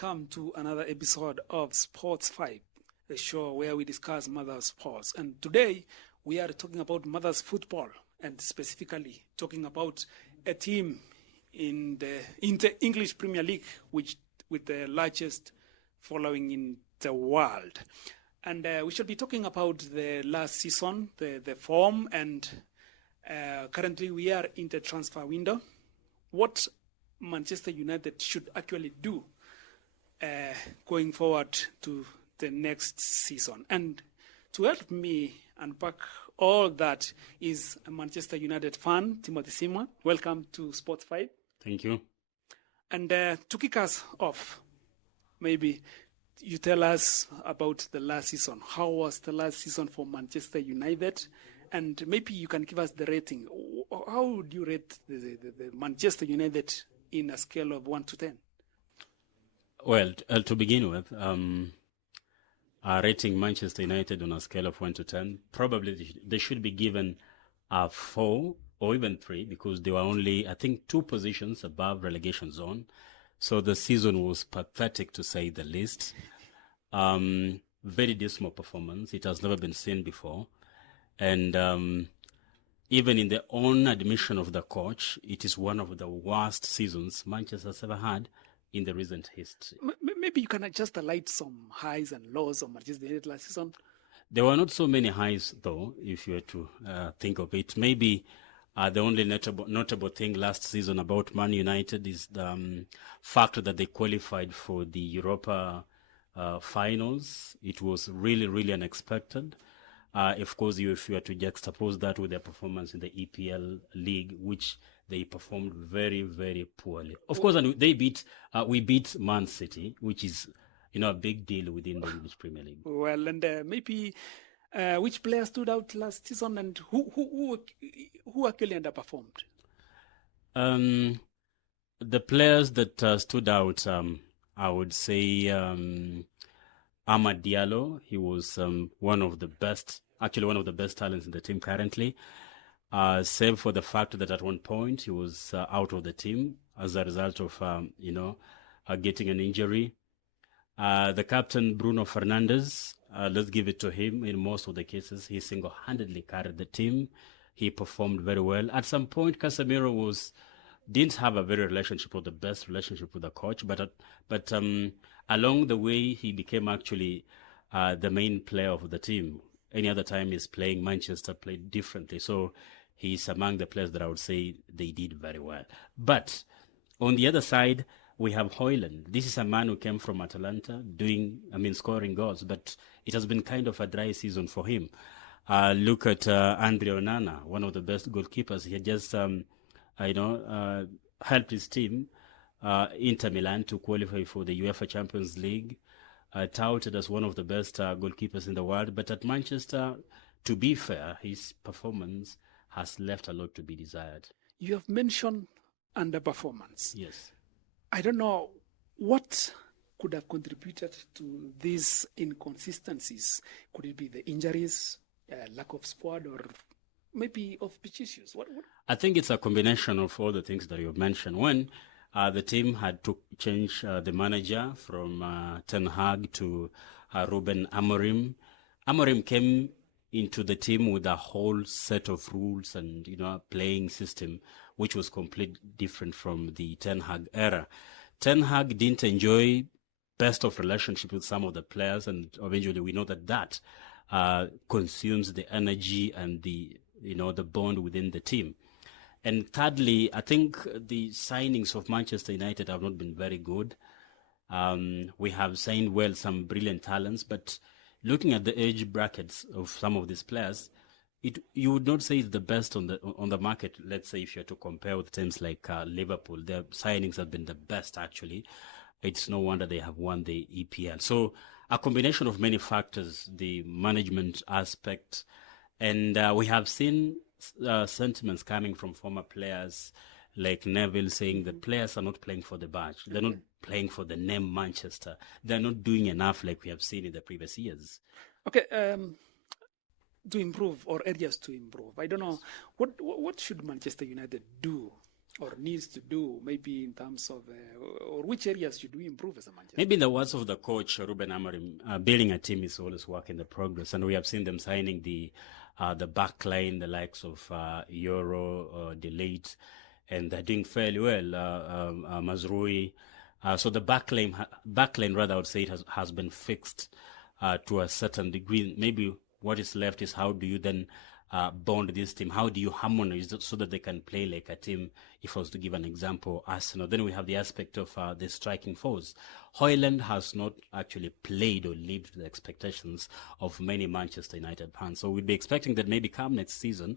welcome to another episode of Sports 5, the show where we discuss mother sports. And today we are talking about mother's football, and specifically talking about a team in the English Premier League, which with the largest following in the world. And we shall be talking about the last season, the form, and currently we are in the transfer window. What Manchester United should actually do going forward to the next season. And to help me unpack all that is a Manchester United fan, Timothy Simwa. Welcome to Sports 5. Thank you. And to kick us off, maybe you tell us about the last season. How was the last season for Manchester United? And maybe you can give us the rating. How would you rate the Manchester United in a scale of 1 to 10? Well, to begin with, rating Manchester United on a scale of 1 to 10, probably they should be given a 4 or even 3 because they were only, I think, 2 positions above relegation zone. So the season was pathetic, to say the least. Very dismal performance. It has never been seen before. And even in the own admission of the coach, it is one of the worst seasons Manchester has ever had in the recent history. Maybe you can just highlight some highs and lows of Manchester United last season. There were not so many highs, though, if you were to think of it. Maybe the only notable thing last season about Man United is the fact that they qualified for the Europa finals. It was really, really unexpected. Of course, if you were to juxtapose that with their performance in the EPL league, which they performed very, very poorly. Of course, and we beat Man City, which is, a big deal within the English Premier League. Well, and maybe which player stood out last season, and who actually underperformed? The players that stood out, I would say Amad Diallo. He was one of the best talents in the team currently. Save for the fact that at one point he was out of the team as a result of, getting an injury. The captain, Bruno Fernandes, let's give it to him. In most of the cases, he single-handedly carried the team. He performed very well. At some point, Casemiro didn't have a very the best relationship with the coach, but along the way, he became actually the main player of the team. Any other time he's playing, Manchester played differently. So he's among the players that I would say they did very well. But on the other side, we have Højlund. This is a man who came from Atalanta scoring goals, but it has been kind of a dry season for him. Look at Andre Onana, one of the best goalkeepers. He had just, helped his team, Inter Milan, to qualify for the UEFA Champions League. Touted as one of the best goalkeepers in the world. But at Manchester, to be fair, his performance has left a lot to be desired. You have mentioned underperformance. Yes. I don't know what could have contributed to these inconsistencies. Could it be the injuries, lack of squad, or maybe of pitch issues? What? I think it's a combination of all the things that you've mentioned. When the team had to change the manager from Ten Hag to Ruben Amorim. Amorim came into the team with a whole set of rules and playing system, which was completely different from the Ten Hag era. Ten Hag didn't enjoy best of relationship with some of the players, and eventually we know that consumes the energy and the bond within the team. And thirdly, I think the signings of Manchester United have not been very good. We have signed some brilliant talents, but looking at the age brackets of some of these players, you would not say it's the best on the market. Let's say if you are to compare with teams like Liverpool, their signings have been the best actually. It's no wonder they have won the EPL. So a combination of many factors, the management aspect, and we have seen sentiments coming from former players like Neville saying that players are not playing for the badge. They're not playing for the name Manchester. They're not doing enough like we have seen in the previous years. Okay, to improve or areas to improve. I don't know, what should Manchester United do or needs to do, maybe in terms of, or which areas should we improve as a Manchester? Maybe in the words of the coach, Ruben Amorim, building a team is always work in the progress. And we have seen them signing the back line, the likes of Euro, Delete, and they're doing fairly well, Mazrui. So the backline, rather, I would say it has been fixed to a certain degree. Maybe what is left is how do you then bond this team? How do you harmonize it so that they can play like a team? If I was to give an example, Arsenal. Then we have the aspect of the striking force. Højlund has not actually played or lived to the expectations of many Manchester United fans. So we'd be expecting that maybe come next season,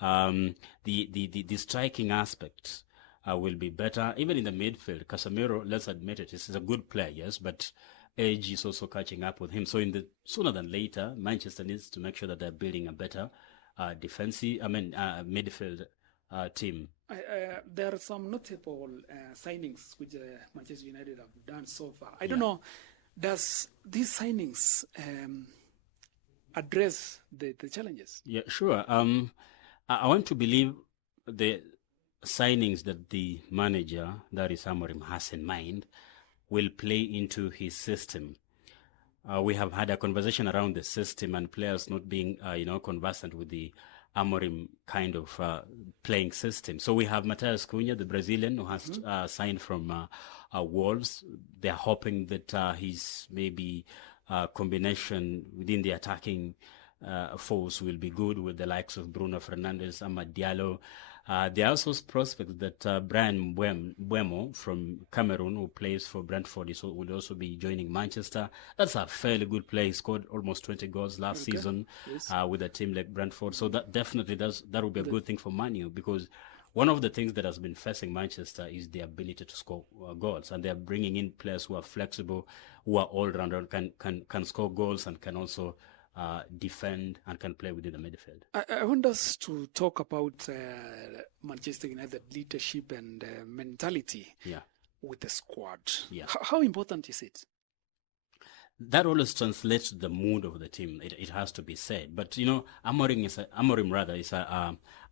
the striking aspect will be better. Even in the midfield, Casemiro, let's admit it, is a good player, yes, but age is also catching up with him. So sooner than later, Manchester needs to make sure that they're building a better midfield team. There are some notable signings which Manchester United have done so far. I don't know, does these signings address the challenges? Yeah, sure. I want to believe the signings that the manager, that is Amorim, has in mind will play into his system. We have had a conversation around the system and players not being, conversant with the Amorim kind of playing system. So we have Matheus Cunha, the Brazilian, who has signed from Wolves. They're hoping that his maybe combination within the attacking force will be good with the likes of Bruno Fernandes, Amad Diallo. There are also prospects that Brian Mbeumo from Cameroon, who plays for Brentford, will also be joining Manchester. That's a fairly good player. He scored almost 20 goals last season with a team like Brentford. So that definitely that would be a good thing for Man U, because one of the things that has been facing Manchester is the ability to score goals, and they're bringing in players who are flexible, who are all-rounder, can score goals and can also defend and can play within the midfield. I want us to talk about Manchester United leadership and mentality with the squad. Yeah. How important is it? That always translates to the mood of the team. It has to be said. But Amorim is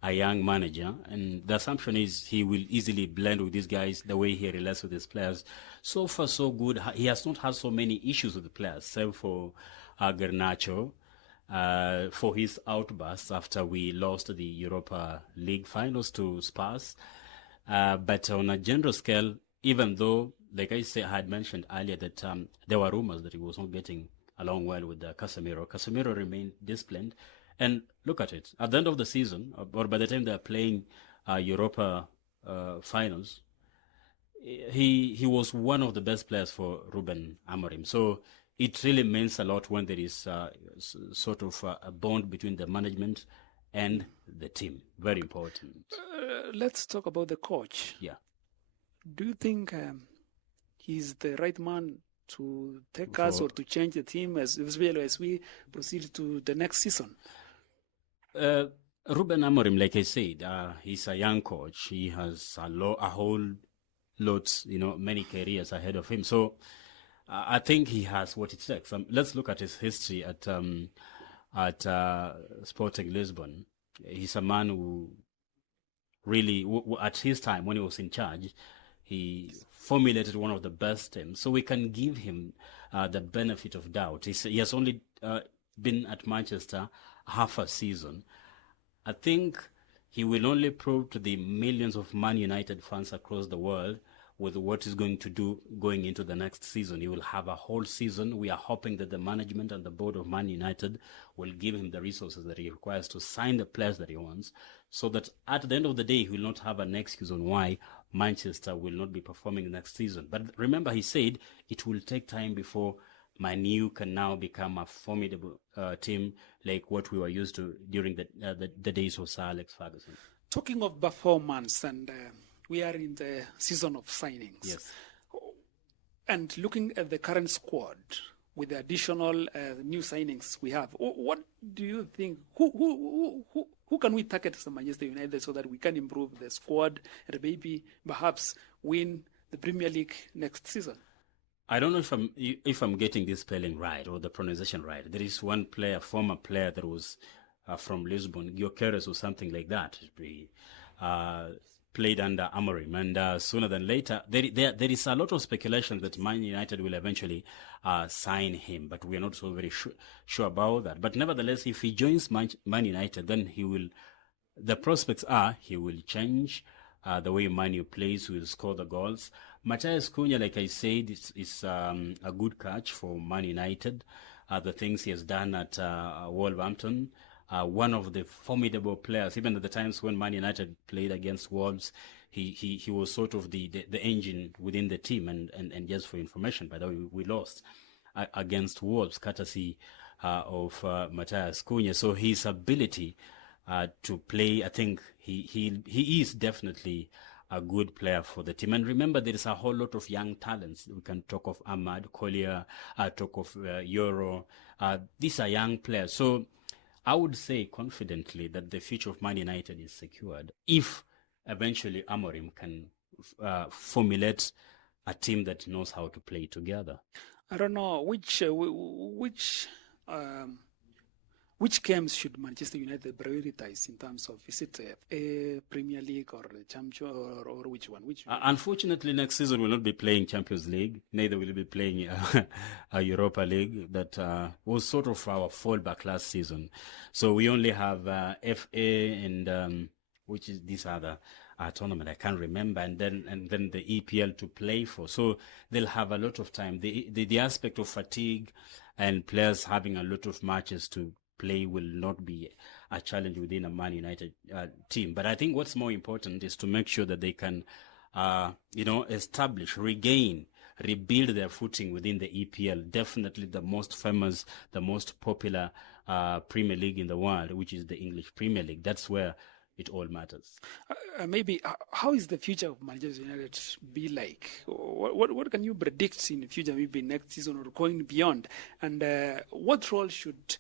a young manager, and the assumption is he will easily blend with these guys the way he relates with his players. So far, so good. He has not had so many issues with the players, save for Garnacho, for his outbursts after we lost the Europa League finals to Spurs. But on a general scale, even though, like I had mentioned earlier, that there were rumors that he was not getting along well with Casemiro. Casemiro remained disciplined. And look at it. At the end of the season, or by the time they're playing Europa finals, he was one of the best players for Ruben Amorim. So it really means a lot when there is sort of a bond between the management and the team. Very important. Let's talk about the coach. Yeah. Do you think he's the right man to take us or to change the team as well as we proceed to the next season? Ruben Amorim, like I said, he's a young coach. He has a whole lot, many careers ahead of him. So I think he has what it takes. Let's look at his history at Sporting Lisbon. He's a man who really, at his time when he was in charge, he formulated one of the best teams. So we can give him the benefit of doubt. He has only been at Manchester half a season. I think he will only prove to the millions of Man United fans across the world with what he's going to do going into the next season. He will have a whole season. We are hoping that the management and the board of Man United will give him the resources that he requires to sign the players that he wants, so that at the end of the day, he will not have an excuse on why Manchester will not be performing next season. But remember, he said it will take time before Man U can now become a formidable team like what we were used to during the days of Sir Alex Ferguson. Talking of performance, and we are in the season of signings. Yes. And looking at the current squad with the additional new signings we have, what do you think? Who can we target as Manchester United so that we can improve the squad and maybe perhaps win the Premier League next season? I don't know if I'm getting this spelling right or the pronunciation right. There is one player, former player that was from Lisbon, Gyökeres or something like that. played under Amorim, and sooner than later, there is a lot of speculation that Man United will eventually sign him, but we are not so very sure about that. But nevertheless, if he joins Man United, then he will. The prospects are he will change the way Man U plays, will score the goals. Matthias Cunha, like I said, is a good catch for Man United. The things he has done at Wolverhampton. One of the formidable players, even at the times when Man United played against Wolves, he was sort of the engine within the team. And just for information, by the way, we lost against Wolves, courtesy of Matthias Cunha. So his ability to play, I think he is definitely a good player for the team. And remember, there is a whole lot of young talents. We can talk of Ahmad, Collier, talk of Euro. These are young players. So I would say confidently that the future of Man United is secured if eventually Amorim can formulate a team that knows how to play together. I don't know which games should Manchester United prioritize in terms of, is it a Premier League or the Champions or which one? Unfortunately, next season we'll not be playing Champions League. Neither will we be playing a Europa League. That was sort of our fallback last season. So we only have FA and which is this other tournament I can't remember, and then the EPL to play for. So they'll have a lot of time. The aspect of fatigue and players having a lot of matches to play will not be a challenge within a Man United team. But I think what's more important is to make sure that they can, establish, regain, rebuild their footing within the EPL. Definitely the most famous, the most popular Premier League in the world, which is the English Premier League. That's where it all matters. Maybe how is the future of Manchester United be like? What can you predict in the future, maybe next season or going beyond? And what role should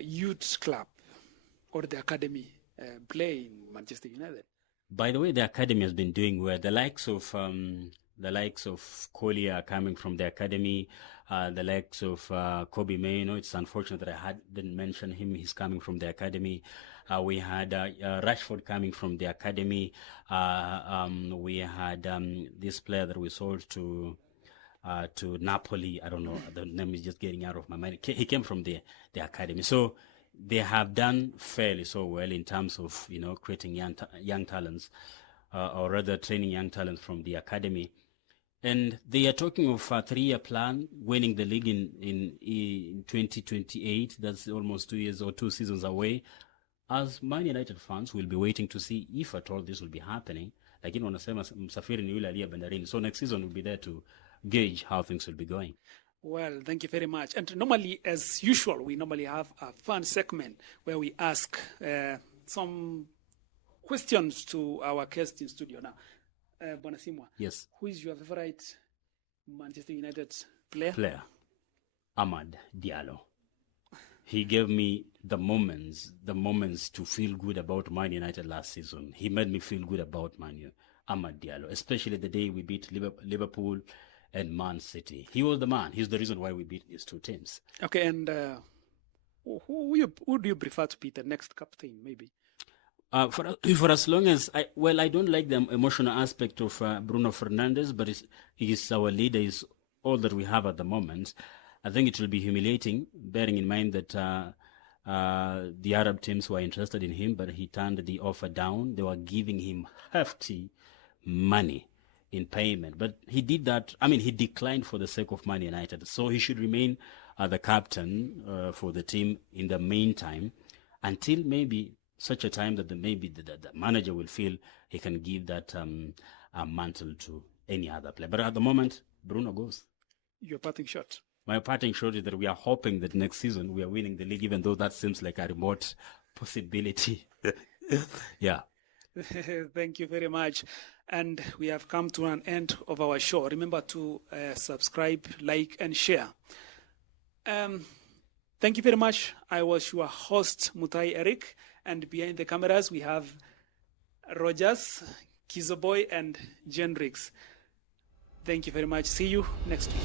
youth club or the academy play in Manchester United? By the way, the academy has been doing well. The likes of Collier are coming from the academy. The likes of Kobe Mainoo. It's unfortunate that I didn't mention him. He's coming from the academy. We had Rashford coming from the academy. We had this player that we sold to Napoli. I don't know. The name is just getting out of my mind. He came from the academy. So they have done fairly so well in terms of, creating young talents, or rather training young talents from the academy. And they are talking of a 3-year plan, winning the league in 2028. That's almost 2 years or 2 seasons away. As Man United fans, we'll be waiting to see if at all this will be happening. Lakini wanasema msafiri ni yule aliye bandarini. So next season we'll be there to gauge how things will be going. Well, thank you very much. And normally, as usual, we normally have a fun segment where we ask some questions to our guest in studio. Now, Bwana Simwa, yes, who is your favorite Manchester United player? Amad Diallo. He gave me the moments to feel good about Man United last season. He made me feel good about Man U. Amad Diallo, especially the day we beat Liverpool and Man City. He was the man. He's the reason why we beat these two teams. Okay, and who do you prefer to be the next captain, maybe? For as long as I don't like the emotional aspect of Bruno Fernandes, but he is our leader. Is all that we have at the moment. I think it will be humiliating, bearing in mind that the Arab teams were interested in him, but he turned the offer down. They were giving him hefty money in payment, but he did that. He declined for the sake of Man United, so he should remain the captain for the team in the meantime, until maybe such a time that the manager will feel he can give that mantle to any other player. But at the moment, Bruno goes. Your parting shot. My parting shot is that we are hoping that next season we are winning the league, even though that seems like a remote possibility. Yeah. Thank you very much. And we have come to an end of our show. Remember to subscribe, like, and share. Thank you very much. I was your host, Mutai Eric. And behind the cameras, we have Rogers, Kizoboy, and Jendrix. Thank you very much. See you next week.